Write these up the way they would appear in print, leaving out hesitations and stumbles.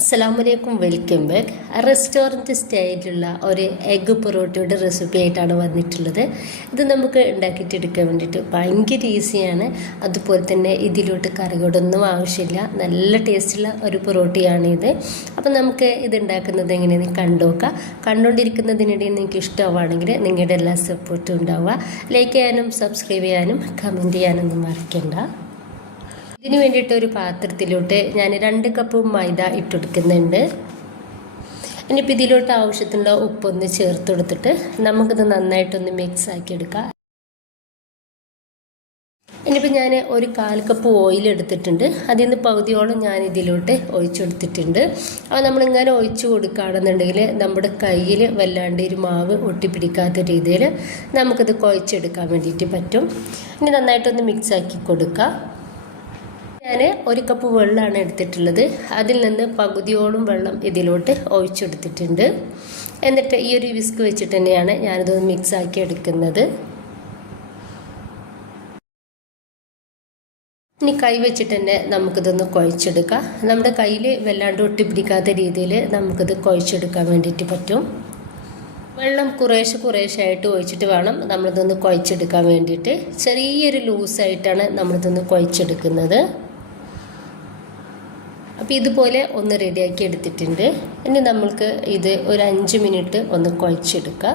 അസ്സലാമലൈക്കും, welcome back. Restaurant സ്റ്റൈലിലുള്ള ഒരു egg പൊറോട്ടയുടെ recipe ആയിട്ടാണ് വന്നിട്ടുള്ളത്. ഇത് നമുക്ക് ഉണ്ടാക്കിയിട്ടെടുക്കാൻ വേണ്ടിയിട്ട് ഭയങ്കര ഈസിയാണ്. അതുപോലെ തന്നെ ഇതിലോട്ട് കറികളൊന്നും ആവശ്യമില്ല. നല്ല ടേസ്റ്റുള്ള ഒരു പൊറോട്ടയാണിത്. അപ്പം നമുക്ക് ഇത് ഉണ്ടാക്കുന്നത് എങ്ങനെയെന്ന് കണ്ടുനോക്കാം. കണ്ടുകൊണ്ടിരിക്കുന്നതിനിടയിൽ നിങ്ങൾക്ക് ഇഷ്ടമാണെങ്കിൽ നിങ്ങളുടെ എല്ലാ സപ്പോർട്ടും ഉണ്ടാവുക. ലൈക്ക് ചെയ്യാനും സബ്സ്ക്രൈബ് ചെയ്യാനും കമൻറ്റ് ചെയ്യാനൊന്നും മറക്കണ്ട. ഇതിന് വേണ്ടിയിട്ട് ഒരു പാത്രത്തിലോട്ട് ഞാൻ 2 കപ്പ് മൈദ ഇട്ടെടുക്കുന്നുണ്ട്. ഇനിയിപ്പോൾ ഇതിലോട്ട് ആവശ്യത്തിനുള്ള ഉപ്പൊന്ന് ചേർത്ത് കൊടുത്തിട്ട് നമുക്കിത് നന്നായിട്ടൊന്ന് മിക്സ് ആക്കി എടുക്കാം. ഇനിയിപ്പോൾ ഞാൻ ഒരു 1/4 കപ്പ് ഓയിൽ എടുത്തിട്ടുണ്ട്. അതിൽ നിന്ന് പകുതിയോളം ഞാൻ ഇതിലോട്ട് ഒഴിച്ചെടുത്തിട്ടുണ്ട്. അപ്പോൾ നമ്മളിങ്ങനെ ഒഴിച്ചു കൊടുക്കുകയാണെന്നുണ്ടെങ്കിൽ നമ്മുടെ കയ്യിൽ വല്ലാണ്ട് ഒരു മാവ് ഒട്ടിപ്പിടിക്കാത്ത രീതിയിൽ നമുക്കിത് കുഴച്ചെടുക്കാൻ വേണ്ടിയിട്ട് പറ്റും. ഇനി നന്നായിട്ടൊന്ന് മിക്സ് ആക്കി കൊടുക്കുക. ഞാൻ 1 കപ്പ് വെള്ളമാണ് എടുത്തിട്ടുള്ളത്. അതിൽ നിന്ന് പകുതിയോളം വെള്ളം ഇതിലോട്ട് ഒഴിച്ചെടുത്തിട്ടുണ്ട്. എന്നിട്ട് ഈ ഒരു വിസ്ക് വെച്ചിട്ട് തന്നെയാണ് ഞാനിതൊന്ന് മിക്സ് ആക്കി എടുക്കുന്നത്. ഇനി കൈ വെച്ചിട്ട് തന്നെ നമുക്കിതൊന്ന് കുഴച്ചെടുക്കാം. നമ്മുടെ കയ്യിൽ വല്ലാണ്ട് ഒട്ടിപ്പിടിക്കാത്ത രീതിയിൽ നമുക്കിത് കുഴച്ചെടുക്കാൻ വേണ്ടിയിട്ട് പറ്റും. വെള്ളം കുറേശ്ശായിട്ട് ഒഴിച്ചിട്ട് വേണം നമ്മളിതൊന്ന് കുഴച്ചെടുക്കാൻ വേണ്ടിയിട്ട്. ചെറിയൊരു ലൂസായിട്ടാണ് നമ്മളിതൊന്ന് കുഴച്ചെടുക്കുന്നത്. അപ്പോൾ ഇതുപോലെ ഒന്ന് റെഡിയാക്കി എടുത്തിട്ടുണ്ട്. ഇനി നമ്മൾക്ക് ഇത് ഒരു 5 മിനിറ്റ് ഒന്ന് കുഴച്ചെടുക്കുക.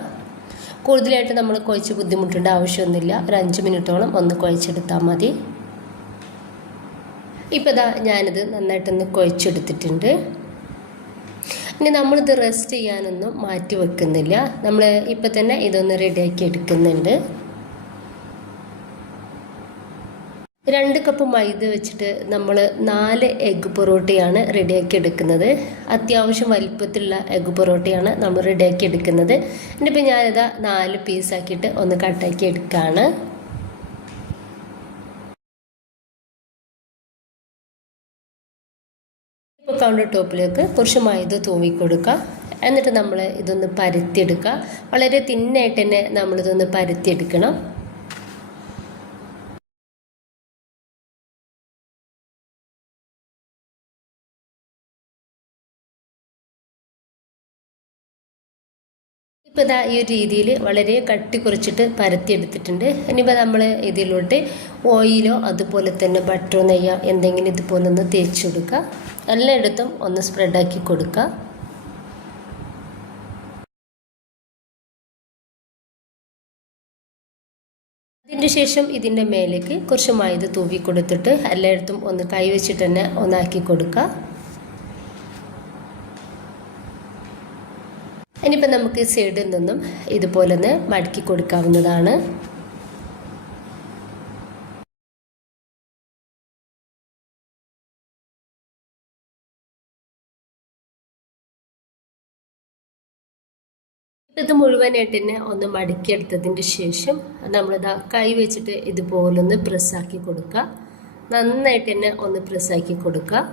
കൂടുതലായിട്ട് നമ്മൾ കുഴച്ച് ബുദ്ധിമുട്ടേണ്ട ആവശ്യമൊന്നുമില്ല. ഒരു 5 മിനിറ്റോളം ഒന്ന് കുഴച്ചെടുത്താൽ മതി. ഇപ്പോൾ ഇതാ ഞാനിത് നന്നായിട്ടൊന്ന് കുഴച്ചെടുത്തിട്ടുണ്ട്. ഇനി നമ്മളിത് റെസ്റ്റ് ചെയ്യാനൊന്നും മാറ്റി വെക്കുന്നില്ല. നമ്മൾ ഇപ്പം തന്നെ ഇതൊന്ന് റെഡിയാക്കി എടുക്കുന്നുണ്ട്. 2 കപ്പ് മൈദ വെച്ചിട്ട് നമ്മൾ 4 എഗ്ഗ് പൊറോട്ടയാണ് റെഡിയാക്കി എടുക്കുന്നത്. അത്യാവശ്യം വലിപ്പത്തിലുള്ള എഗ്ഗ് പൊറോട്ടയാണ് നമ്മൾ റെഡിയാക്കി എടുക്കുന്നത്. ഇനിയിപ്പോൾ ഞാനിതാ 4 പീസാക്കിയിട്ട് ഒന്ന് കട്ടാക്കി എടുക്കുകയാണ്. ഇപ്പോൾ കൗണ്ടർ ടോപ്പിലേക്ക് കുറച്ച് മൈദ തൂവി കൊടുക്കുക. എന്നിട്ട് നമ്മൾ ഇതൊന്ന് പരത്തിയെടുക്കുക. വളരെ തിന്നായിട്ട് തന്നെ നമ്മളിതൊന്ന് പരത്തിയെടുക്കണം. ഇപ്പോൾ ഇതാ ഈ ഒരു രീതിയിൽ വളരെ കട്ടി കുറച്ചിട്ട് പരത്തിയെടുത്തിട്ടുണ്ട്. ഇനിയിപ്പോൾ നമ്മൾ ഇതിലോട്ട് ഓയിലോ അതുപോലെ തന്നെ ബട്ടറോ നെയ്യോ എന്തെങ്കിലും ഇതുപോലെ ഒന്ന് തേച്ച് കൊടുക്കുക. എല്ലായിടത്തും ഒന്ന് സ്പ്രെഡാക്കി കൊടുക്കുക. അതിന് ശേഷം ഇതിൻ്റെ മേലേക്ക് കുറച്ച് മൈദ തൂവി കൊടുത്തിട്ട് എല്ലായിടത്തും ഒന്ന് കൈവച്ചിട്ട് തന്നെ ഒന്നാക്കി കൊടുക്കുക. ഇനിയിപ്പോൾ നമുക്ക് സൈഡിൽ നിന്നും ഇതുപോലെ ഒന്ന് മടക്കി കൊടുക്കാവുന്നതാണ്. ഇത് മുഴുവനായിട്ട് തന്നെ ഒന്ന് മടക്കിയെടുത്തതിൻ്റെ ശേഷം നമ്മളിതാ കൈ വെച്ചിട്ട് ഇതുപോലൊന്ന് പ്രസ്സാക്കി കൊടുക്കുക. നന്നായിട്ട് തന്നെ ഒന്ന് പ്രസ്സാക്കി കൊടുക്കുക.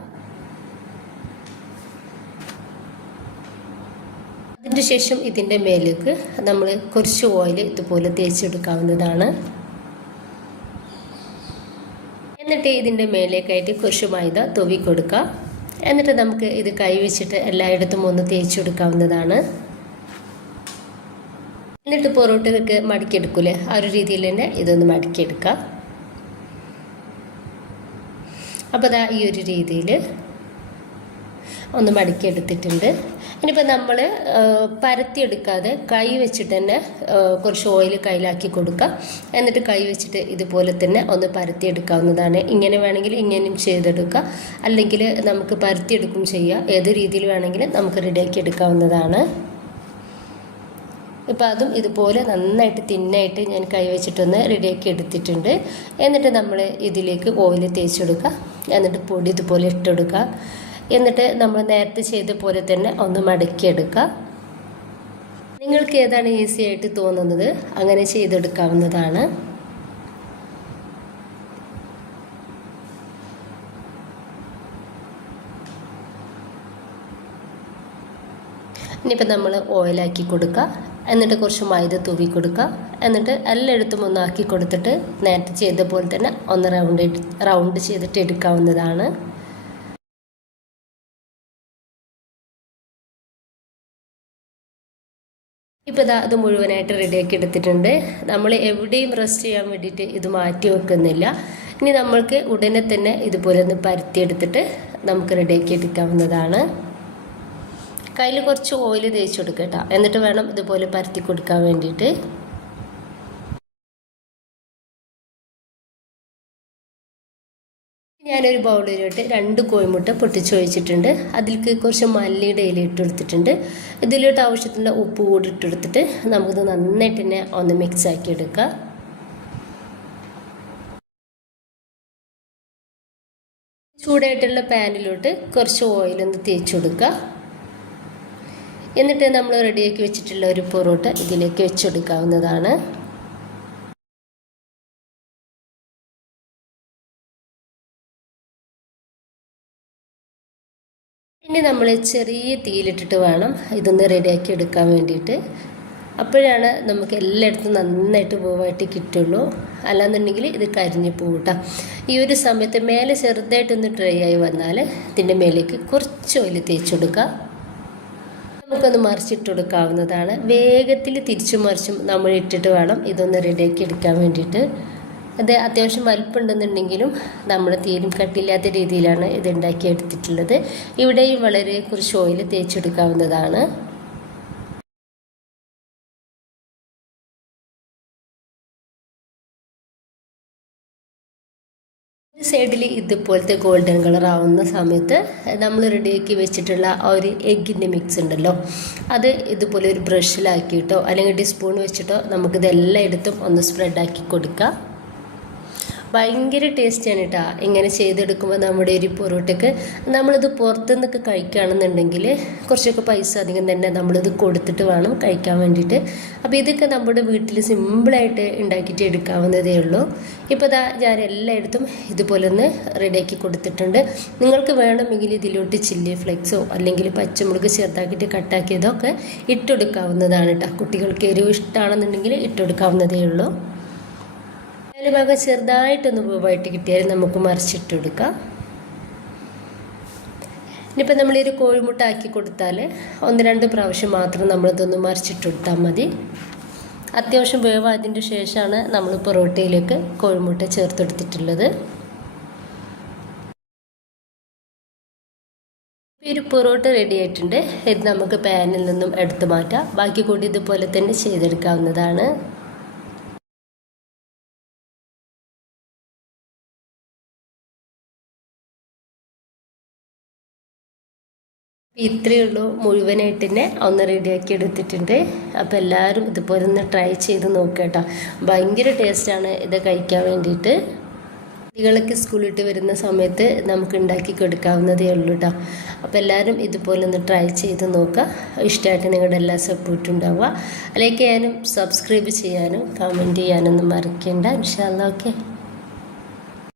അതിന് ശേഷം ഇതിൻ്റെ മേലേക്ക് നമ്മൾ കുറച്ച് ഓയിൽ ഇതുപോലെ തേച്ചെടുക്കാവുന്നതാണ്. എന്നിട്ട് ഇതിൻ്റെ മേലേക്കായിട്ട് കുറച്ച് മൈദ തൂവി കൊടുക്കുക. എന്നിട്ട് നമുക്ക് ഇത് കൈ വെച്ചിട്ട് എല്ലായിടത്തും ഒന്ന് തേച്ചെടുക്കാവുന്നതാണ്. എന്നിട്ട് പൊറോട്ടയൊക്കെ മടക്കിയെടുക്കൂലേ, ആ ഒരു രീതിയിൽ തന്നെ ഇതൊന്ന് മടക്കിയെടുക്കുക. അപ്പോൾ അതാ ഈ ഒരു രീതിയിൽ ഒന്ന് മടക്കിയെടുത്തിട്ടുണ്ട്. ഇനിയിപ്പോൾ നമ്മൾ പരത്തിയെടുക്കാതെ കൈ വെച്ചിട്ട് തന്നെ കുറച്ച് ഓയിൽ കയ്യിലാക്കി കൊടുക്കുക. എന്നിട്ട് കൈ വെച്ചിട്ട് ഇതുപോലെ തന്നെ ഒന്ന് പരത്തിയെടുക്കാവുന്നതാണ്. ഇങ്ങനെ വേണമെങ്കിൽ ഇങ്ങനെയും ചെയ്തെടുക്കുക, അല്ലെങ്കിൽ നമുക്ക് പരത്തിയെടുക്കും ചെയ്യാം. ഏത് രീതിയിൽ വേണമെങ്കിലും നമുക്ക് റെഡിയാക്കി എടുക്കാവുന്നതാണ്. ഇപ്പോൾ അതും ഇതുപോലെ നന്നായിട്ട് തിന്നായിട്ട് ഞാൻ കൈ വെച്ചിട്ടൊന്ന് റെഡിയാക്കി എടുത്തിട്ടുണ്ട്. എന്നിട്ട് നമ്മൾ ഇതിലേക്ക് ഓയിൽ തേച്ചെടുക്കുക. എന്നിട്ട് പൊടി ഇതുപോലെ ഇട്ടെടുക്കുക. എന്നിട്ട് നമ്മൾ നേരത്തെ ചെയ്ത പോലെ തന്നെ ഒന്ന് മടക്കിയെടുക്കുക. നിങ്ങൾക്ക് ഏതാണ് ഈസി ആയിട്ട് തോന്നുന്നത് അങ്ങനെ ചെയ്തെടുക്കാവുന്നതാണ്. ഇനിയിപ്പോൾ നമ്മൾ ഓയിലാക്കി കൊടുക്കുക. എന്നിട്ട് കുറച്ച് മൈദ തൂവി കൊടുക്കുക. എന്നിട്ട് എല്ലായിടത്തും ഒന്നാക്കി കൊടുത്തിട്ട് നേരത്തെ ചെയ്ത പോലെ തന്നെ ഒന്ന് റൗണ്ട് ചെയ്തിട്ട് എടുക്കാവുന്നതാണ്. ഇപ്പോൾ ഇതാ അത് മുഴുവനായിട്ട് റെഡിയാക്കി എടുത്തിട്ടുണ്ട്. നമ്മൾ എവിടെയും റെസ്റ്റ് ചെയ്യാൻ വേണ്ടിയിട്ട് ഇത് മാറ്റി വെക്കുന്നില്ല. ഇനി നമ്മൾക്ക് ഉടനെ തന്നെ ഇതുപോലെ ഒന്ന് പരത്തിയെടുത്തിട്ട് നമുക്ക് റെഡിയാക്കി എടുക്കാവുന്നതാണ്. കയ്യിൽ കുറച്ച് ഓയിൽ തേച്ച് കൊടുക്കട്ടോ, എന്നിട്ട് വേണം ഇതുപോലെ പരത്തി കൊടുക്കാൻ വേണ്ടിയിട്ട്. ഞാനൊരു ബൗളിലോട്ട് 2 കോഴിമുട്ട പൊട്ടിച്ച് ഒഴിച്ചിട്ടുണ്ട്. അതിലേക്ക് കുറച്ച് മല്ലിയുടെ ഇല ഇട്ട് കൊടുത്തിട്ടുണ്ട്. ഇതിലോട്ട് ആവശ്യത്തിനുള്ള ഉപ്പ് കൂടി ഇട്ടെടുത്തിട്ട് നമുക്കിത് നന്നായിട്ട് തന്നെ ഒന്ന് മിക്സ് ആക്കി എടുക്കാം. ചൂടായിട്ടുള്ള പാനിലോട്ട് കുറച്ച് ഓയിലൊന്ന് തേച്ച് കൊടുക്കുക. എന്നിട്ട് നമ്മൾ റെഡിയാക്കി വെച്ചിട്ടുള്ള ഒരു പൊറോട്ട ഇതിലേക്ക് വെച്ചെടുക്കാവുന്നതാണ്. ഇനി നമ്മൾ ചെറിയ തീയിലിട്ടിട്ട് വേണം ഇതൊന്ന് റെഡിയാക്കി എടുക്കാൻ വേണ്ടിയിട്ട്. അപ്പോഴാണ് നമുക്ക് എല്ലായിടത്തും നന്നായിട്ട് പൂവായിട്ട് കിട്ടുള്ളൂ. അല്ലാന്നുണ്ടെങ്കിൽ ഇത് കരിഞ്ഞു പോകും കേട്ടോ. ഈ ഒരു സമയത്ത് മേലെ ചെറുതായിട്ടൊന്ന് ഡ്രൈ ആയി വന്നാൽ ഇതിൻ്റെ മേലേക്ക് കുറച്ച് ഓയിൽ തേച്ച് കൊടുക്കുക. നമുക്കൊന്ന് മറിച്ചിട്ട് കൊടുക്കാവുന്നതാണ്. വേഗത്തിൽ തിരിച്ചും മറിച്ചും നമ്മൾ ഇട്ടിട്ട് വേണം ഇതൊന്ന് റെഡിയാക്കി എടുക്കാൻ വേണ്ടിയിട്ട്. അത് അത്യാവശ്യം വലിപ്പമുണ്ടെന്നുണ്ടെങ്കിലും നമ്മൾ തീരും കട്ടില്ലാത്ത രീതിയിലാണ് ഇത് ഉണ്ടാക്കി എടുത്തിട്ടുള്ളത്. ഇവിടെയും വളരെ കുറച്ച് ഓയിൽ തേച്ചെടുക്കാവുന്നതാണ്. സൈഡിൽ ഇതുപോലത്തെ ഗോൾഡൻ കളർ ആവുന്ന സമയത്ത് നമ്മൾ റെഡിയാക്കി വെച്ചിട്ടുള്ള ആ ഒരു എഗ്ഗിൻ്റെ മിക്സ് ഉണ്ടല്ലോ, അത് ഇതുപോലെ ഒരു ബ്രഷിലാക്കിയിട്ടോ അല്ലെങ്കിൽ ടീസ്പൂൺ വെച്ചിട്ടോ നമുക്കിത് എല്ലായിടത്തും ഒന്ന് സ്പ്രെഡാക്കി കൊടുക്കാം. ഭയങ്കര ടേസ്റ്റാണ് കേട്ടോ ഇങ്ങനെ ചെയ്തെടുക്കുമ്പോൾ. നമ്മുടെ ഒരു പൊറോട്ടയ്ക്ക് നമ്മളിത് പുറത്തുനിന്നൊക്കെ കഴിക്കുകയാണെന്നുണ്ടെങ്കിൽ കുറച്ചൊക്കെ പൈസ അധികം തന്നെ നമ്മളിത് കൊടുത്തിട്ട് വേണം കഴിക്കാൻ വേണ്ടിയിട്ട്. അപ്പോൾ ഇതൊക്കെ നമ്മുടെ വീട്ടിൽ സിമ്പിളായിട്ട് ഉണ്ടാക്കിയിട്ട് എടുക്കാവുന്നതേ ഉള്ളൂ. ഇപ്പോൾ ഇതാ ഞാൻ എല്ലായിടത്തും ഇതുപോലെ ഒന്ന് റെഡിയാക്കി കൊടുത്തിട്ടുണ്ട്. നിങ്ങൾക്ക് വേണമെങ്കിൽ ഇതിലോട്ട് ചില്ലി ഫ്ലെക്സോ അല്ലെങ്കിൽ പച്ചമുളക് ചെറുതാക്കിയിട്ട് കട്ടാക്കിയതൊക്കെ ഇട്ടെടുക്കാവുന്നതാണ് കേട്ടോ. കുട്ടികൾക്ക് എരിവ് ഇഷ്ടമാണെന്നുണ്ടെങ്കിൽ ഇട്ടെടുക്കാവുന്നതേ ഉള്ളൂ. ഭാഗം ചെറുതായിട്ടൊന്ന് പൂവായിട്ട് കിട്ടിയാൽ നമുക്ക് മറിച്ചിട്ട് കൊടുക്കാം. ഇനിയിപ്പോൾ നമ്മളൊരു കോഴിമുട്ട ആക്കി കൊടുത്താൽ 1-2 പ്രാവശ്യം മാത്രം നമ്മളിതൊന്ന് മറിച്ചിട്ട് കൊടുത്താൽ മതി. അത്യാവശ്യം വേവായതിൻ്റെ ശേഷമാണ് നമ്മൾ പൊറോട്ടയിലേക്ക് കോഴിമുട്ട ചേർത്തെടുത്തിട്ടുള്ളത്. ഒരു പൊറോട്ട റെഡി ആയിട്ടുണ്ട്. ഇത് നമുക്ക് പാനിൽ നിന്നും എടുത്ത് മാറ്റാം. ബാക്കി കൂടി ഇതുപോലെ തന്നെ ചെയ്തെടുക്കാവുന്നതാണ്. ഇത്രയേ ഉള്ളൂ. മുഴുവനായിട്ട് തന്നെ ഒന്ന് റെഡിയാക്കി എടുത്തിട്ടുണ്ട്. അപ്പോൾ എല്ലാവരും ഇതുപോലെ ഒന്ന് ട്രൈ ചെയ്ത് നോക്കുക കേട്ടോ. ഭയങ്കര ടേസ്റ്റാണ് ഇത് കഴിക്കാൻ വേണ്ടിയിട്ട്. കുട്ടികളൊക്കെ സ്കൂളിട്ട് വരുന്ന സമയത്ത് നമുക്ക് ഉണ്ടാക്കി കൊടുക്കാവുന്നതേ ഉള്ളൂ കേട്ടോ. അപ്പോൾ എല്ലാവരും ഇതുപോലെ ഒന്ന് ട്രൈ ചെയ്ത് നോക്കുക. ഇഷ്ടമായിട്ട് നിങ്ങളുടെ എല്ലാ സപ്പോർട്ടും ഉണ്ടാവുക. ലൈക്ക് ചെയ്യാനും സബ്സ്ക്രൈബ് ചെയ്യാനും കമൻറ്റ് ചെയ്യാനൊന്നും മറക്കേണ്ട. ഇൻഷാ അല്ലാഹ്. ഓക്കെ.